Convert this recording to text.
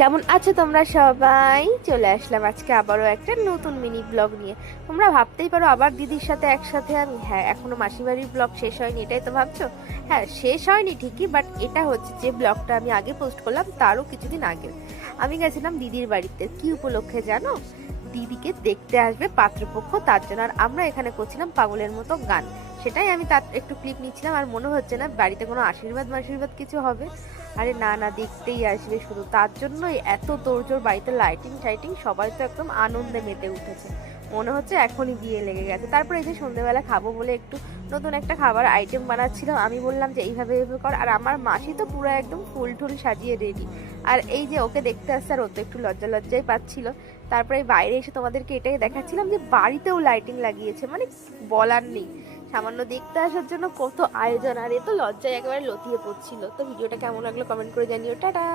কেমন আছো তোমরা সবাই? চলে আসলাম আজকে আবারও একটা নতুন মিনি ব্লগ নিয়ে। তোমরা ভাবতেই পারো আবার দিদির সাথে একসাথে আমি। হ্যাঁ, এখনো মাসির বাড়ির ব্লগ শেষ হয়নি, এটাই তো ভাবছো। হ্যাঁ, শেষ হয়নি ঠিকই, বাট এটা হচ্ছে যে ব্লগটা আমি আগে পোস্ট করলাম তারও কিছুদিন আগে। আমি গেছিলাম দিদির বাড়িতে। কি উপলক্ষে জানো? দিদিকে দেখতে আসবে পাত্রপক্ষ, তার জন্য। আর আমরা এখানে করছিলাম পাগলের মতো গান। সেটাই আমি তার একটু ক্লিপ নিচ্ছিলাম। আর মনে হচ্ছে না বাড়িতে কোনো আশীর্বাদ মাশীর্বাদ কিছু হবে। আরে না না, দেখতেই আসবে শুধু, তার জন্যই এত তোড়জোড়। বাড়িতে লাইটিং টাইটিং সবাই তো একদম আনন্দে মেতে উঠেছে। মনে হচ্ছে এখনই বিয়ে লেগে গেছে। তারপরে এই যে সন্ধ্যেবেলা খাবো বলে একটু নতুন একটা খাবার আইটেম বানাচ্ছিলাম। আমি বললাম যে এইভাবে এইভাবে কর। আর আমার মাসি তো পুরো একদম ফুল টুল সাজিয়ে রেডি। আর এই যে ওকে দেখতে আসছে, আর ও তো একটু লজ্জা লজ্জাই পাচ্ছিল। তারপরে বাইরে এসে তোমাদেরকে এটাই দেখাচ্ছিলাম যে বাড়িতেও লাইটিং লাগিয়েছে, মানে বলার নেই। সামান্য দেখতে আসার জন্য কত আয়োজন, আর এ তো লজ্জায় একেবারে লতিয়ে পড়ছিল। তো ভিডিওটা কেমন লাগলো কমেন্ট করে জানিও। টাটা।